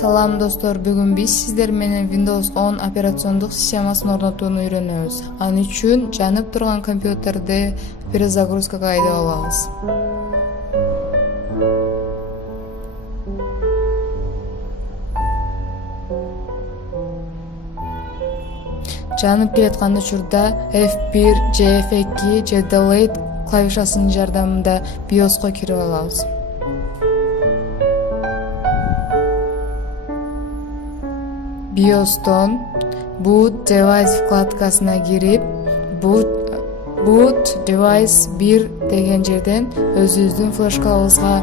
Салам достор, бүгүн биз сиздер менен Windows 10 операциондук системасын орнотууну үйрөнөбүз. Ал үчүн жанып турган компьютерди перезагрузкага айдап алабыз. Жанып келаткан учурда F1 же F2 же Delete клавишасынын жардамында BIOSко кирип алабыз. BIOS'тон Boot Device вкладкасына кирип, Boot Device 1 деген жерден өзүбүздүн флешкабызга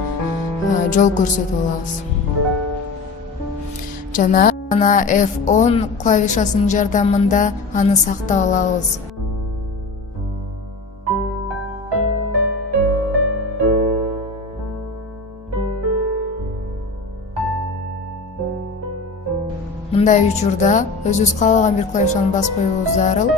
жол көрсөтүп алабыз. Жана F10 клавишасынын жардамында аны сактап алабыз. Мындай учурда өзүбүз каалаган бир клавишаны басып коюбуз зарыл.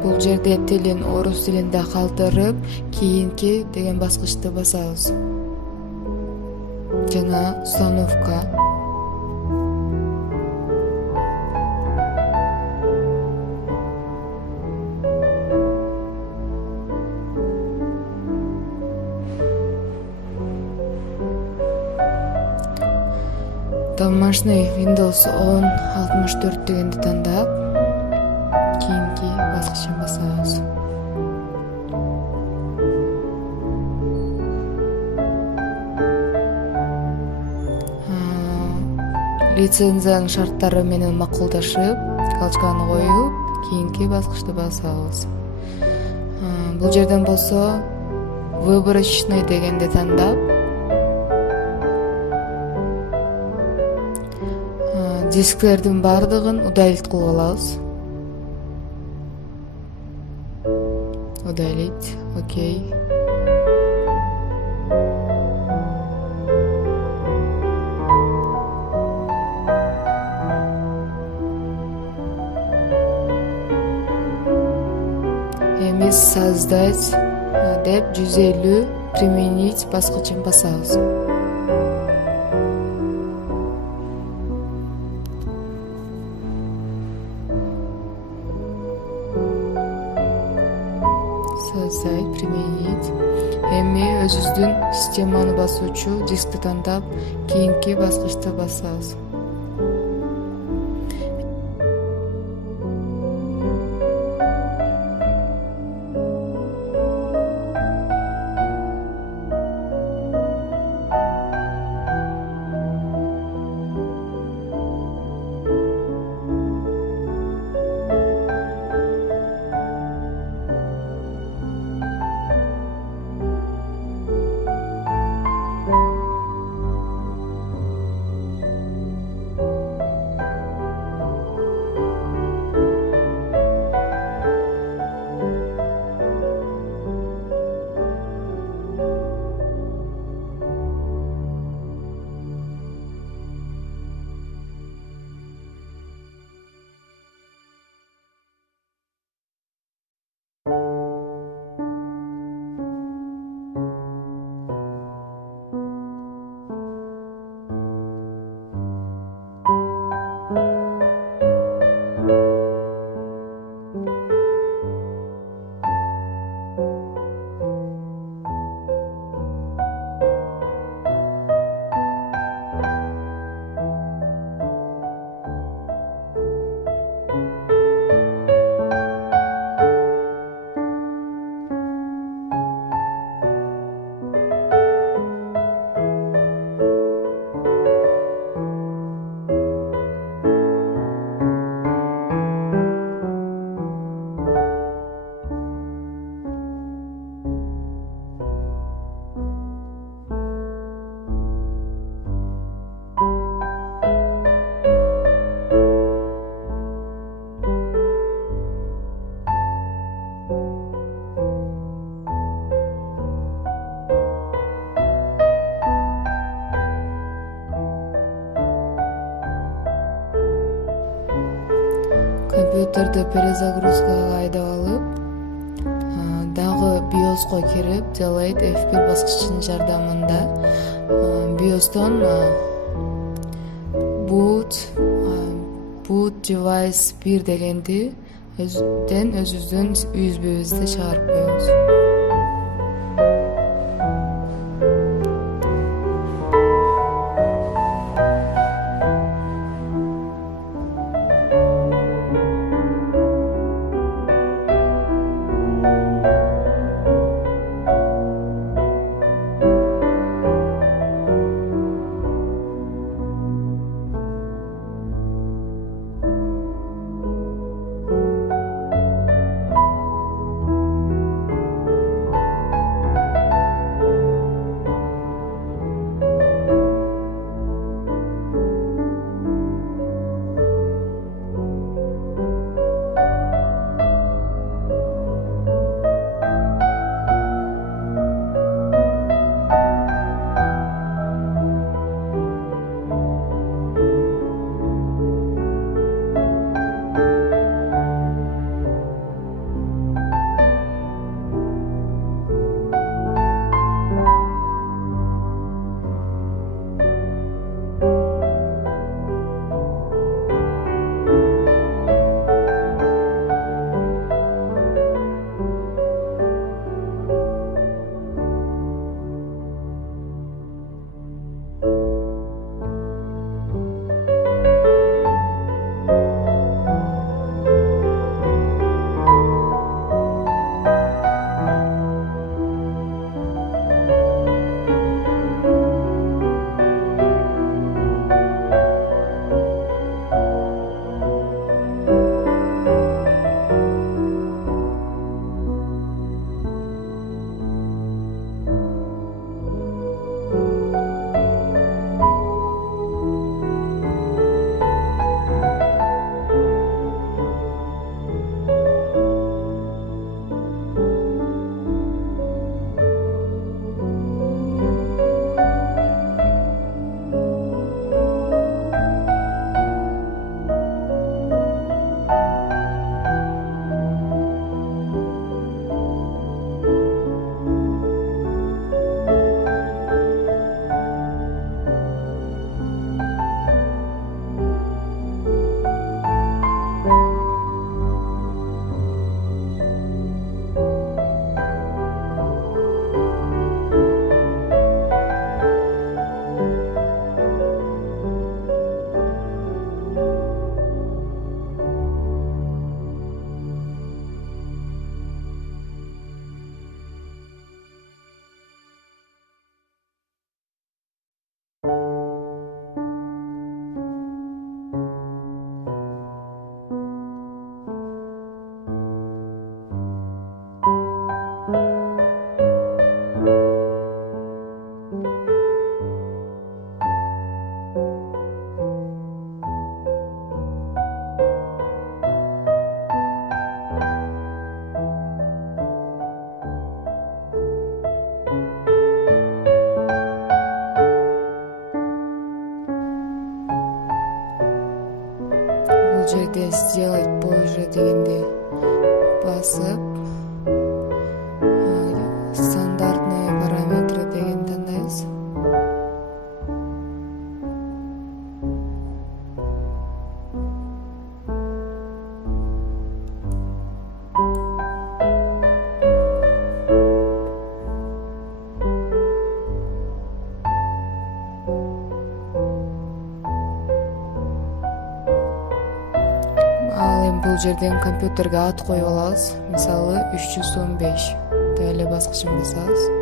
Бул жерде тилин орус тилинде калтырып, кийинки деген баскычты басабыз. Жана установка. Домашний Windows 10 64 дегенди тандап, кийинки баскычын басабыз. Лицензиянын шарттары менен макулдашып, галочканы коюп, кийинки баскычты басабыз. Бул жерден болсо выборочный дегенди тандап, дисклердин бардыгын удалить кылып алабыз. Удалить, окей. Эми создать деп 150 применить баскычын басабыз. Создать, применить. Эми өзүбүздүн системаны басуучу дискти тандап, кийинки баскычты басабыз. Компьютерди перезагрузкага айдап алып, дагы BIOSко кирип, Delayed F1 баскычынын жардамында BIOSтон boot device 1 дегенди өзүбүздүн USB-бизди чыгарып коебуз. жерде сделать позже дегенде басып стандартные параметры деген тандайбыз. Ал эми бул жерден компьютерге ат коюп алабыз. Мисалы 315 деп эле баскычын басабыз.